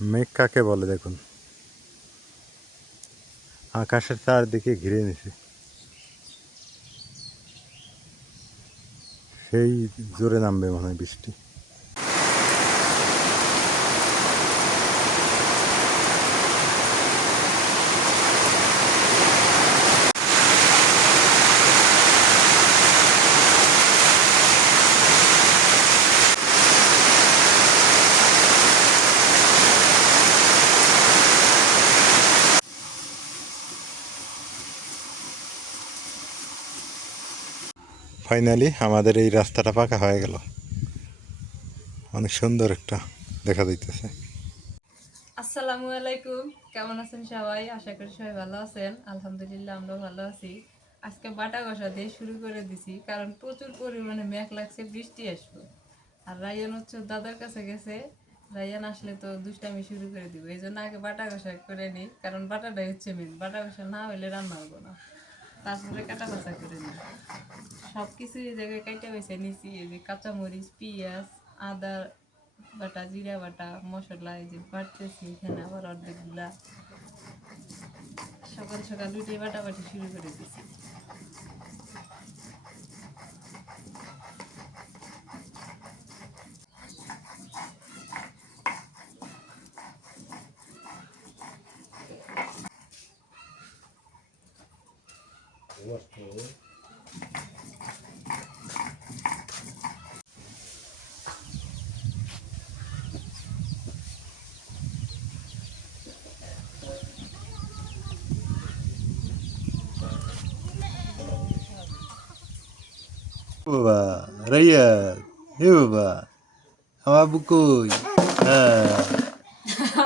মেঘ কাকে বলে দেখুন, আকাশের চারদিকে ঘিরে নিছে, সেই জোরে নামবে মনে হয় বৃষ্টি। ফাইনালি আমাদের এই রাস্তাটা পাকা হয়ে গেল, অনেক সুন্দর একটা দেখা যাইতেছে। আসসালামু আলাইকুম, কেমন আছেন সবাই? আশা করি সবাই ভালো আছেন। আলহামদুলিল্লাহ আমরা ভালো আছি। আজকে বাটা কষা দিয়ে শুরু করে দিছি, কারণ প্রচুর পরিমাণে মেঘ লাগছে, বৃষ্টি আসবে। আর রায়ান হচ্ছে দাদার কাছে গেছে, রায়ান আসলে তো দুষ্টামি শুরু করে দিব, এই জন্য আগে বাটা কষা করে নিই, কারণ বাটাটাই হচ্ছে মেন। বাটা কষা না হলে রান্না হবো না। তারপরে কাটা কষা করে নিই, সব কিছু এই জায়গায় কাইটা বেছে নিছি। এই যে কাঁচামরিচ, পেঁয়াজ, আদা বাটা, জিরা বাটা, মশলা এই যে বাটতেছি এখানে, আবার অর্ধেকগুলা সকাল সকাল উঠে বাটাবাটি শুরু করে দিছি। বাবা রাইয়ান, হে বাবা, আমার আব্বু কই? হ্যাঁ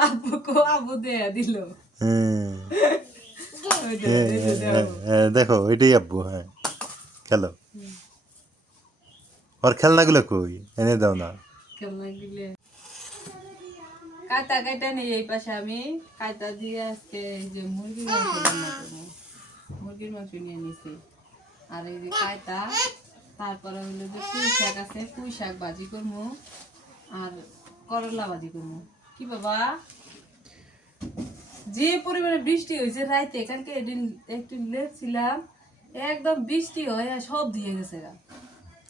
আব্বু কো আব্বু দেয়া দিল। দেখো এটাই আব্বু। হ্যাঁ খেলো, ওর খেলনাগুলো কই এনে দাও না। কেমন দিলে কাটা কাটা নেই এই পাশে, আমি কাটা দিয়ে আজকে এই যে মুরগির মাংস রান্না করবো। মুরগির মাংস নিয়ে নিছি, আর এই যে কাটা, তারপরে হলো যে পুঁই শাক আছে, পুঁই শাক ভাজি করবো, আর করলা ভাজি করবো। কি বাবা, যে পরিমাণে বৃষ্টি হয়েছে রাইতে, কালকে এদিন একটু লেট ছিলাম, একদম বৃষ্টি হয়ে সব দিয়ে গেছে গা,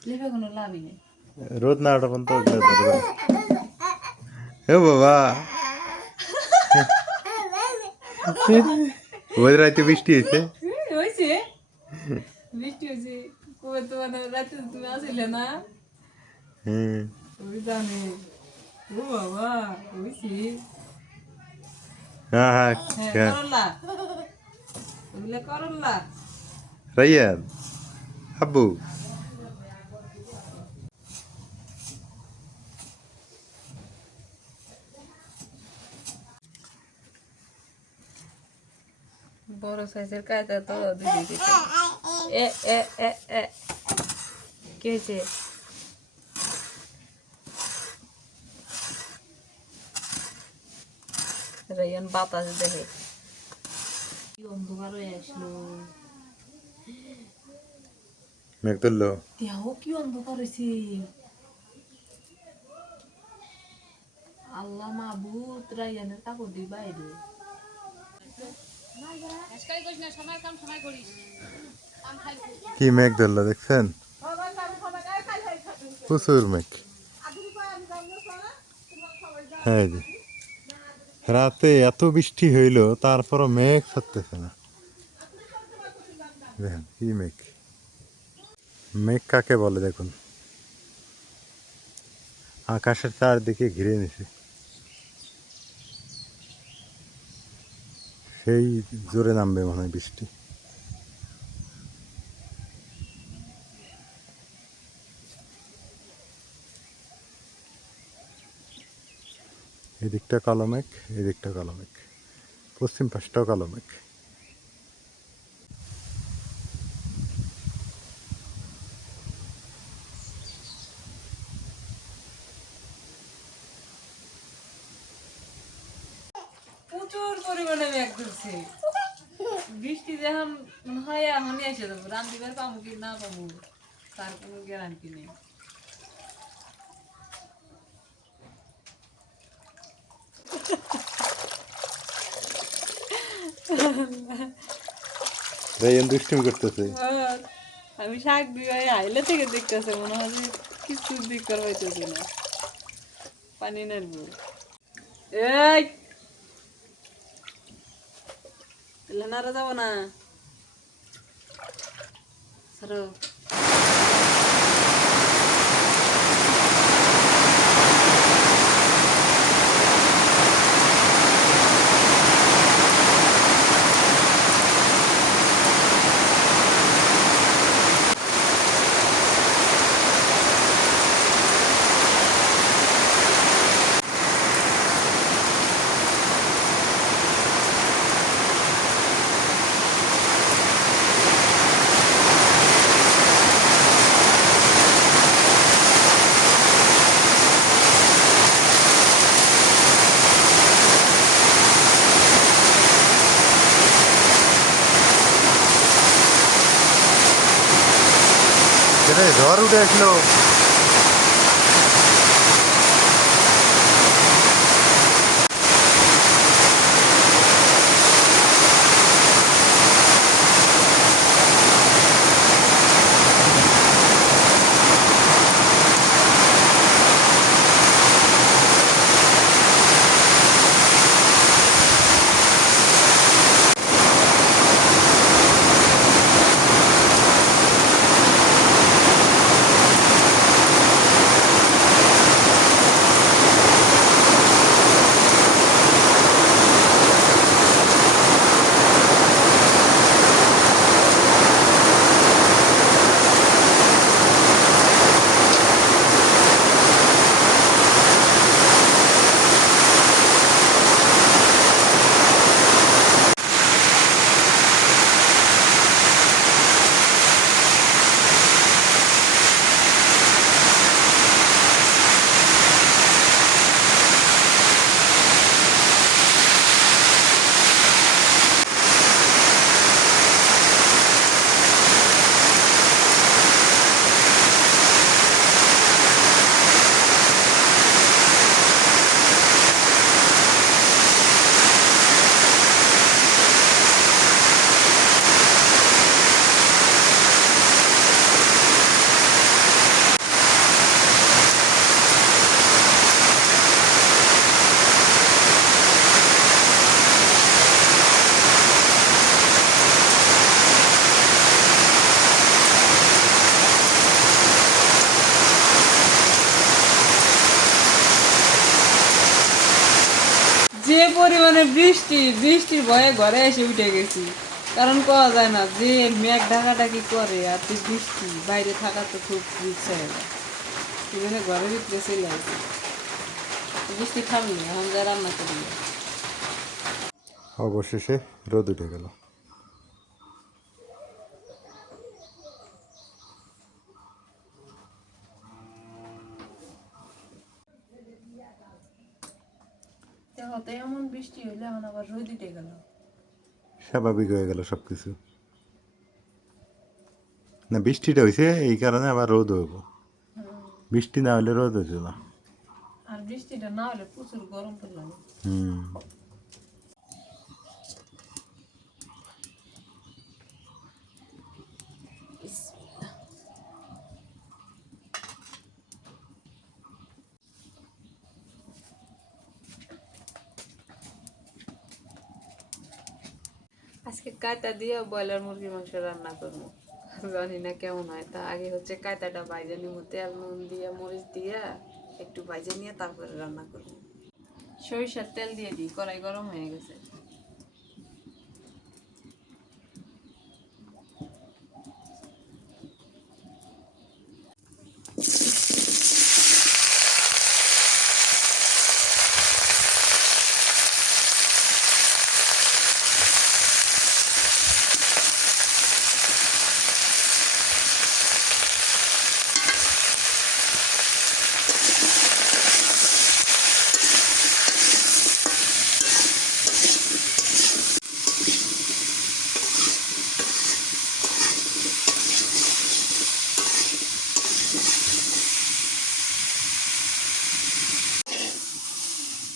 লেপে কোনো লাভই নেই। রোদ না ওটা পর্যন্ত হে বাবা, ওই রাইতে বৃষ্টি হয়েছে। হয়েছে বৃষ্টি হয়েছে, কবে তোমার রাতে তুমি আসলে না, ওই জানে। ও বাবা হয়েছে। হ্যাঁ হ্যাঁ হ্যাঁ করলা, ওগুলা করলা। রাইয়ান, আব্বু বড় সাইজের কায়দা তো দিয়ে দিতে। এ এ এ এ কি হয়েছে? রায়ান বাতাস দেখে কি অন্ধকার হয়ে আসলো, মেঘ তুললো। দেহ কি অন্ধকার হয়েছে। আল্লাহ মাহবুব, রায়ানের কাপড় দিয়ে বাইরে। কি মেঘ ধরলো দেখছেন, প্রচুর মেঘ। হ্যাঁ জি, রাতে এত বৃষ্টি হইল, তারপরও মেঘ ছাড়তেছে না। দেখেন কি মেঘ, মেঘ কাকে বলে দেখুন, আকাশের চারদিকে ঘিরে নিছে, সেই জোরে নামবে মনে হয় বৃষ্টি। এদিকটা কালো মেঘ, এদিকটা কালো মেঘ, পশ্চিম পাশটাও কালো মেঘ। প্রচুর পরিমাণে মেঘ ধরছে, বৃষ্টি যখন হয় এখনই এসে যাবো, রান্ধিবার পাবো কি না পাবো তার কোনো গ্যারান্টি নেই। রায়ান দুষ্টুমি করতেছে। আর আমি শাক দিয়ে আইলে থেকে দেখতেছে মনে হয় যে কিছু দিকর হইতেছে না পানি নাড়বো এই এলে নাড়া যাবো না সরো সেটাই ঝড় উঠে আসলো। যে পরিমাণে বৃষ্টি বৃষ্টির ভয়ে ঘরে এসে উঠে গেছি কারণ পাওয়া যায় না যে মেঘ ঢাকাঢাকি করে আর যে বৃষ্টি বাইরে থাকা তো খুব ইচ্ছা হয় না এই জন্য ঘরের ভিতরে চলে আসে বৃষ্টি থামলে এখন যা রান্না করি অবশেষে রোদ উঠে গেল। হতে এমন বৃষ্টি হইলে এখন আবার রোদ উঠে গেল স্বাভাবিক হয়ে গেল সব কিছু। না বৃষ্টিটা হয়েছে এই কারণে আবার রোদ হইব। বৃষ্টি না হলে রোদ হইতো না। আর বৃষ্টিটা না হলে প্রচুর গরম পড়লাম হুম। আজকে কাঁটা দিয়ে ব্রয়লার মুরগির মাংস রান্না করবো জানি না কেমন হয় তা আগে হচ্ছে কাঁটাটা বাইজে নিব তেল নুন দিয়ে মরিচ দিয়ে একটু বাইজে নিয়ে তারপরে রান্না করবো সরিষার তেল দিয়ে দিই কড়াই গরম হয়ে গেছে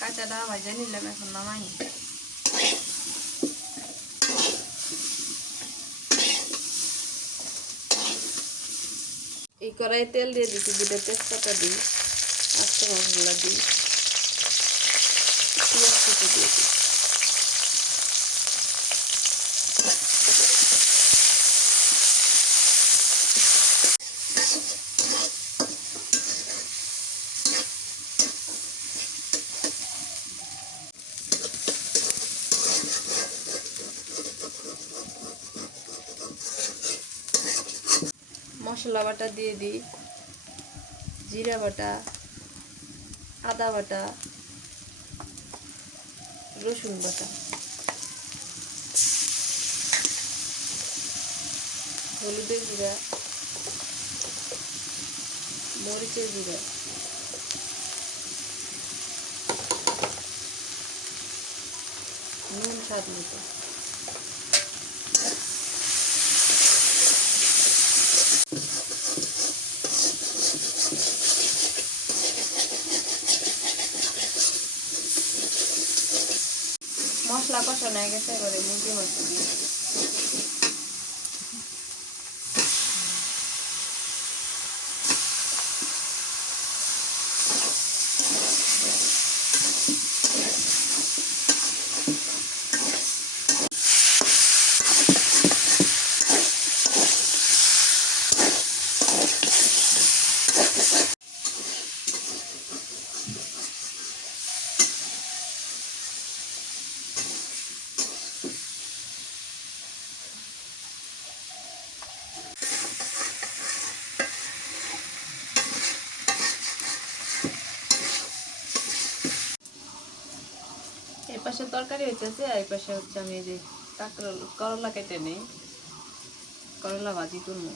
কাঁচাটা ভাজা নিলাম এখন নামাই এই কড়াই তেল দিয়ে দিচ্ছি, দুটো তেজপাতা দিই, আস্ত মশলা দিই, পেঁয়াজ কুচি দিয়ে দিই। মশলা বাটা দিয়ে দিই, জিরা বাটা, আদা বাটা, রসুন বাটা, হলুদের গুঁড়া, মরিচের গুঁড়া, নুন স্বাদ মতো। মশলা কষানো হয়ে গেছে, এবারে মুরগি মাংস দিয়ে এই পাশে তরকারি হইতেছে, আর এই পাশে হচ্ছে আমি এই যে করলা কেটে নেই, করলা ভাজি তুলবো।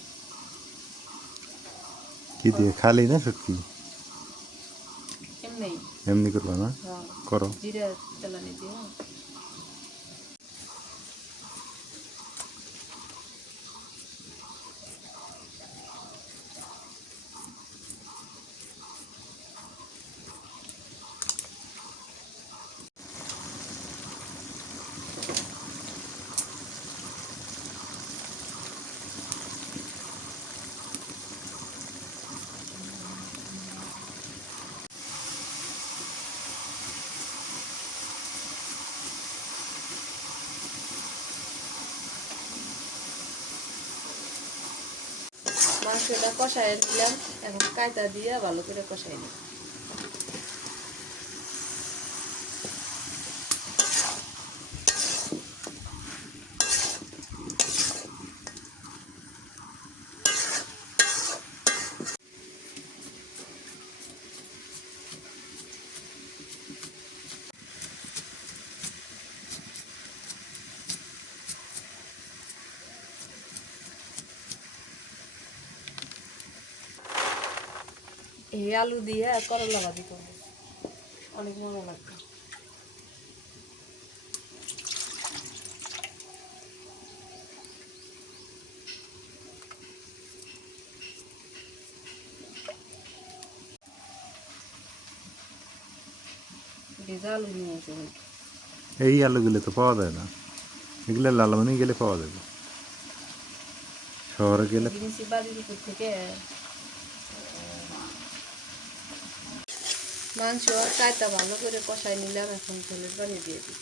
কি দিয়ে, খালি না শুটকি? এমনি এমনি করবা না? করো। জিরা তেলানি দিয়ে মাংসটা কষাই দিলাম, এখন কায়দা দিয়ে ভালো করে কষাই নিই। এই আলু দিয়ে করলা ভাজি করবো, অনেক মজা লাগবে। ভেজা আলু নিয়ে আসো। এই আলুগুলো তো পাওয়া যায় না, এগুলো লালমনি গেলে পাওয়া যাবে, শহরে গেলে। বাড়ির উপর থেকে মাংস আর কায়টা ভালো করে কষাই নিলাম, এখন ঝোলের পানি দিয়ে দিই।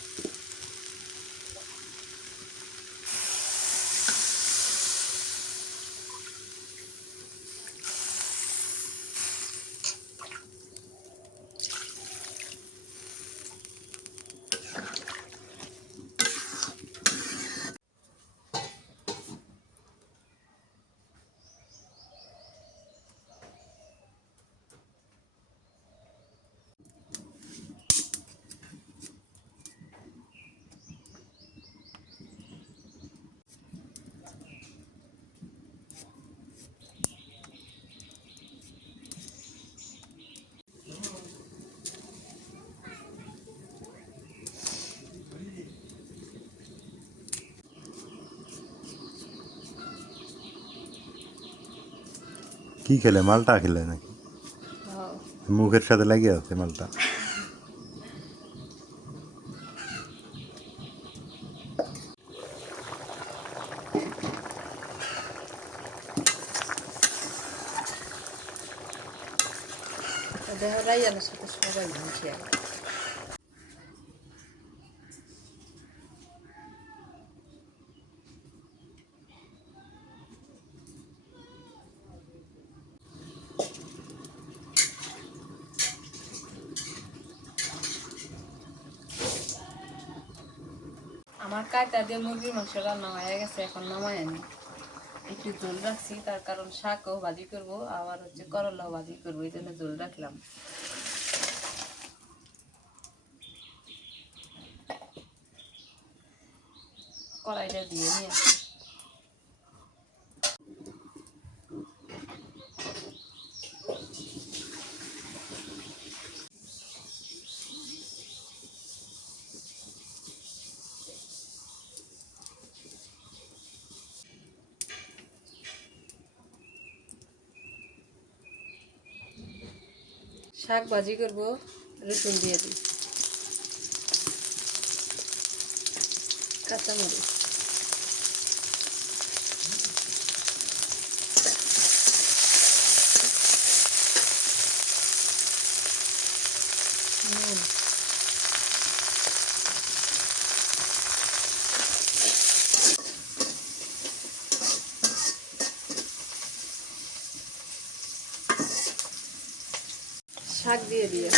কি খেলে, মালটা খেলে নাকি? হ্যাঁ, মুখের সাথে লাগিয়ে আছে মালটা। দেখো রাইয়ানের সাথে সবাই মিশে আমার কাঁটা দিয়ে মুরগির মাংস রান্না হয়ে গেছে, এখন নামাই আনি। একটু ঝোল রাখছি, তার কারণ শাকও ভাজি করবো, আবার হচ্ছে করলাও ভাজি করবো, এই জন্য ঝোল রাখলাম। কড়াইটা দিয়ে নিয়ে আসি। শাক ভাজি করবো, রসুন দিয়ে দিই, কাঁচামরিচ, নুন, শাক দিয়ে দিয়ে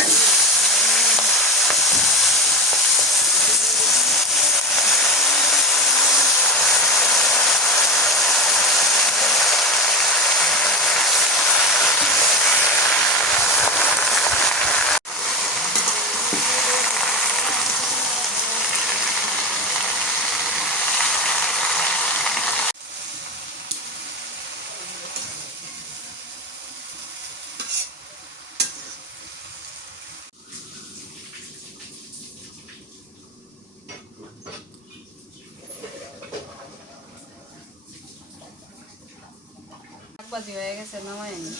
শাক ভাজি হয়ে গেছে, নামাই আনি।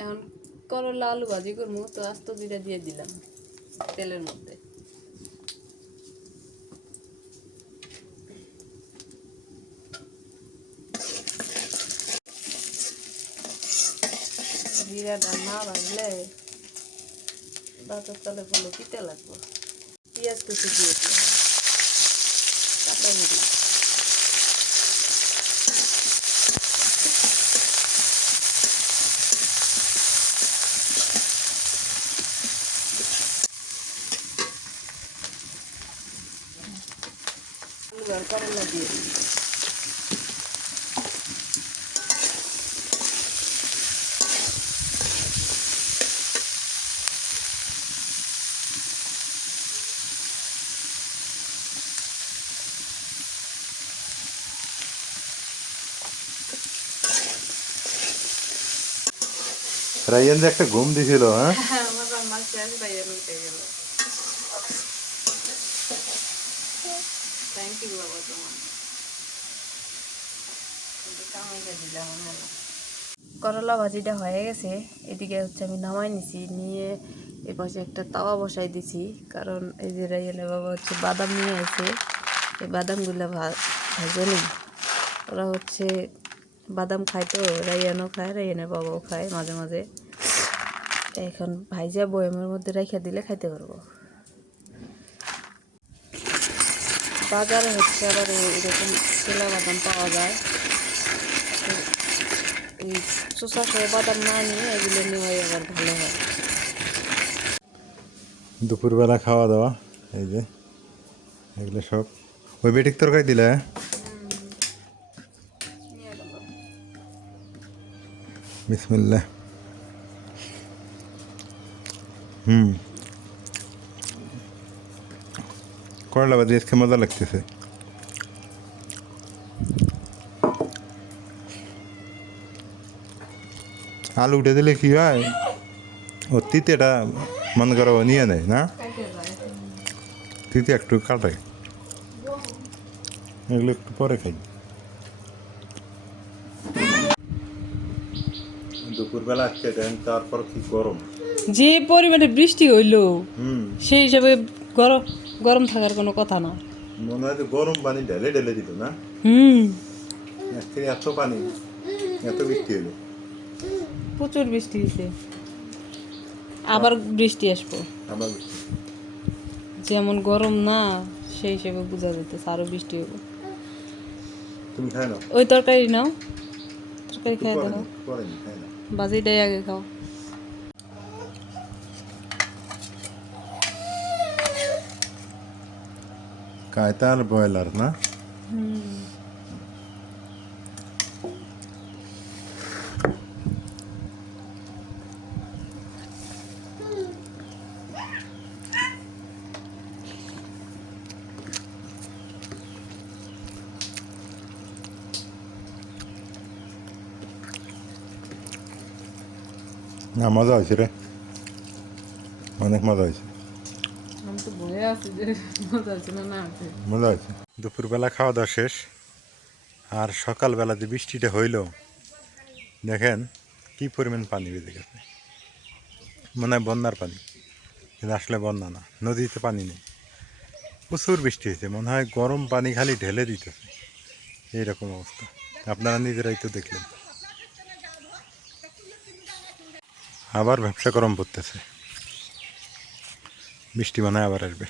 এখন করলা আলু ভাজি করবো, তো আস্ত জিরা দিয়ে দিলাম তেলের মধ্যে। জিরাটা না ভাজলে দাঁতের তলে বলে পিতে লাগবে। পেঁয়াজ কুচি দিয়ে দিলাম, কাঁচা মরিচ, আলু আর করলা দিয়ে দিই। রাইয়ান যে একটা ঘুম দিছিল, হ্যাঁ আমার রান্না শেষ, ভাইয়া উঠে গেল। থ্যাংক ইউ বাবা, তোমার করলা ভাজিটা হয়ে গেছে। এদিকে হচ্ছে আমি নামাই নিছি, নিয়ে এ পাশে একটা তাওয়া বসাই দিছি, কারণ এই যে রাইয়ানের বাবা হচ্ছে বাদাম নিয়ে আসে, এই বাদামগুলো ভাজে নিই। ওরা হচ্ছে বাদাম খায়, তো রাইয়ানও খায়, রাইয়ানের বাবাও খায় মাঝে মাঝে। এখন ভাইজা বয়ামের মধ্যে রেখে দিলে খাইতে পারবো। বাজারে হচ্ছে আবার এরকম ছেলা বাদাম পাওয়া যায়, এই চোষা সহ বাদাম না নিয়ে এগুলো নেওয়াই আবার ভালো হয়। দুপুরবেলা খাওয়া দাওয়া, এই যে এগুলো সব ওই বেটিক তরকারি দিলে। বিসমিল্লাহ। করলা ভাজি আজকে মজা লাগতেছে। আলু উঠে দিলে কি হয়, ও তিতেটা মনে করো নিয়ে নেয় না, তিতে একটু কাটায়, এগুলো একটু পরে খাই। দুপুরবেলা খেতেন, তারপর কি গরম, যে পরিমাণে বৃষ্টি হইল সেই হিসাবে গরম গরম থাকার কোনো কথা না। মনে হয় তো গরম পানি ঢেলে ঢেলে দিল না। হুম, আজকে এত পানি, এত বৃষ্টি হলো। প্রচুর বৃষ্টি হয়েছে, আবার বৃষ্টি আসবো। আবার বৃষ্টি। যেমন গরম না, সেই হিসেবে বোঝা যেতেছে আরো বৃষ্টি হবে। তুমি খাই নাও। ওই তরকারি নাও, তরকারি খাই পরে দেখো, নি, পরে নি, খাই নাও। বাজিটাই আগে খাও। কায়তার ব্রয়লার না? না, মজা হয়েছে রে, অনেক মজা হয়েছে। আমি তো ভয়ে আছি যে মজা হচ্ছে না, না আছে। মজা হয়েছে। দুপুরবেলা খাওয়া দাওয়া শেষ, আর সকালবেলা যে বৃষ্টিটা হইল, দেখেন কি পরিমাণ পানি বেঁধে গেছে। মনে হয় বন্যার পানি, কিন্তু আসলে বন্যা না, নদীতে পানি নেই। প্রচুর বৃষ্টি হয়েছে, মনে হয় গরম পানি খালি ঢেলে দিতেছে, এইরকম অবস্থা। আপনারা নিজেরাই তো দেখলেন। আবার ব্যবসা গরম পড়তেছে, বৃষ্টি মনে হয় আবার আসবে।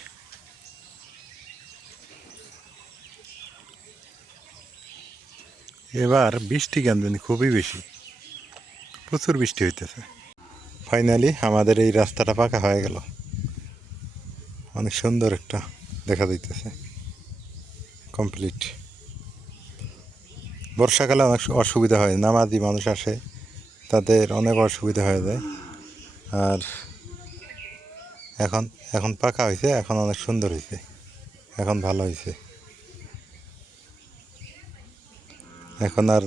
এবার বৃষ্টি কেন জানি খুবই বেশি, প্রচুর বৃষ্টি হইতেছে। ফাইনালি আমাদের এই রাস্তাটা পাকা হয়ে গেল, অনেক সুন্দর একটা দেখা যাইতেছে, কমপ্লিট। বর্ষাকালে অনেক অসুবিধা হয়, নামাজি মানুষ আসে, তাদের অনেক অসুবিধা হয়ে যায়। আর এখন এখন পাকা হয়েছে, এখন অনেক সুন্দর হয়েছে, এখন ভালো হয়েছে। এখন আর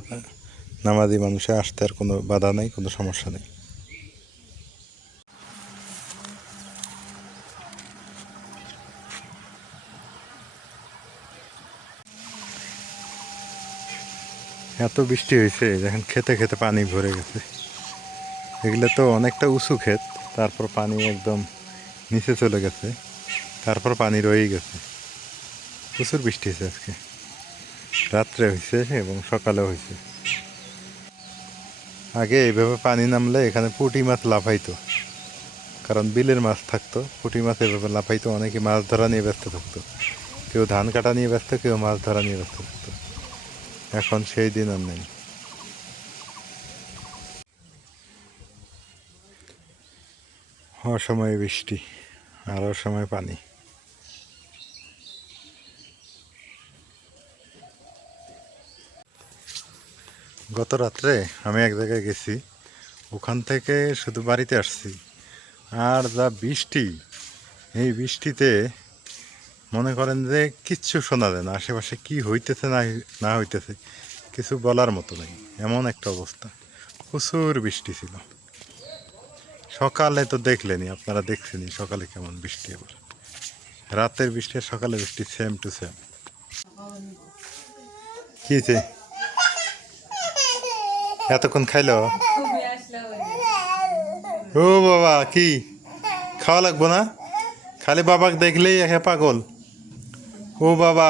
নামাজি মানুষে আসতে আর কোনো বাধা নেই, কোনো সমস্যা নেই। এত বৃষ্টি হয়েছে, দেখেন খেতে খেতে পানি ভরে গেছে। এগুলো তো অনেকটা উঁচু ক্ষেত, তারপর পানি একদম নিচে চলে গেছে, তারপর পানি রয়েই গেছে। প্রচুর বৃষ্টি হয়েছে আজকে, রাত্রে হয়েছে এবং সকালেও হয়েছে। আগে এইভাবে পানি নামলে এখানে পুঁটি মাছ লাফাইতো, কারণ বিলের মাছ থাকতো, পুঁটি মাছ এভাবে লাফাইতো, অনেকে মাছ ধরা নিয়ে ব্যস্ত থাকতো, কেউ ধান কাটা নিয়ে ব্যস্ত, কেউ মাছ ধরা নিয়ে ব্যস্ত থাকতো। এখন সেই দিন আর নেই। অসময়ে বৃষ্টি আর অসময়ে পানি। গত রাত্রে আমি এক জায়গায় গেছি, ওখান থেকে শুধু বাড়িতে আসছি, আর যা বৃষ্টি, এই বৃষ্টিতে মনে করেন যে কিচ্ছু শোনা যায় না, আশেপাশে কি হইতেছে না না হইতেছে কিছু বলার মতো নেই, এমন একটা অবস্থা। প্রচুর বৃষ্টি ছিল। সকালে তো দেখলেনি, আপনারা দেখছেনই সকালে কেমন বৃষ্টি, এবার রাতের বৃষ্টি আর সকালে বৃষ্টি সেম টু সেম। কি হয়েছে? এতক্ষণ খাইলো? ও বাবা, কি খাওয়া লাগবো না? খালি বাবাকে দেখলেই একে পাগল। ও বাবা,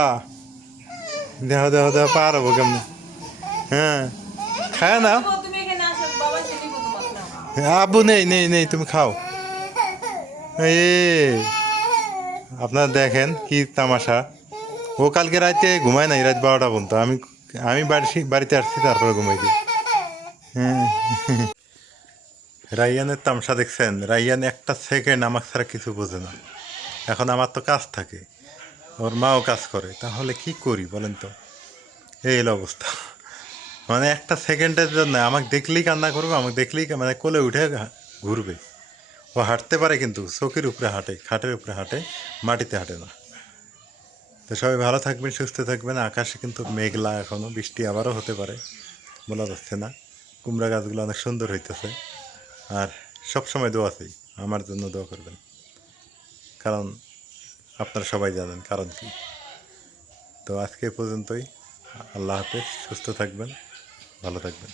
দেহ দেহ দেহ পার হবো কেমন? হ্যাঁ, খায় না। আব্বু নেই নেই নেই, তুমি খাও। এ আপনারা দেখেন কি তামাশা, ও কালকে রাতে ঘুমায় নাই, রাত 12টা পর্যন্ত। আমি আমি বাড়িতে আসছি, তারপরে ঘুমাইছি। হ্যাঁ, রাইয়ানের তামসা দেখছেন? রাইয়ান একটা সেকেন্ড আমাকে ছাড়া কিছু বোঝে না। এখন আমার তো কাজ থাকে, ওর মাও কাজ করে, তাহলে কি করি বলেন তো? এই হলো অবস্থা। মানে একটা সেকেন্ডের জন্য আমাকে দেখলেই কান্না করবে, আমাকে দেখলেই মানে কোলে উঠে ঘুরবে। ও হাঁটতে পারে কিন্তু চৌকির উপরে হাঁটে, খাটের উপরে হাঁটে, মাটিতে হাঁটে না। তো সবাই ভালো থাকবেন, সুস্থ থাকবেন। আকাশে কিন্তু মেঘলা, এখনও বৃষ্টি আবারও হতে পারে, বলা যাচ্ছে না। কুমড়া গাছগুলো অনেক সুন্দর হইতেছে। আর সব সময় দোয়া চাই, আমার জন্য দোয়া করবেন, কারণ আপনারা সবাই জানেন কারণ কি। তো আজকে এ পর্যন্তই। আল্লাহ হাফেজ, সুস্থ থাকবেন, ভালো থাকবেন।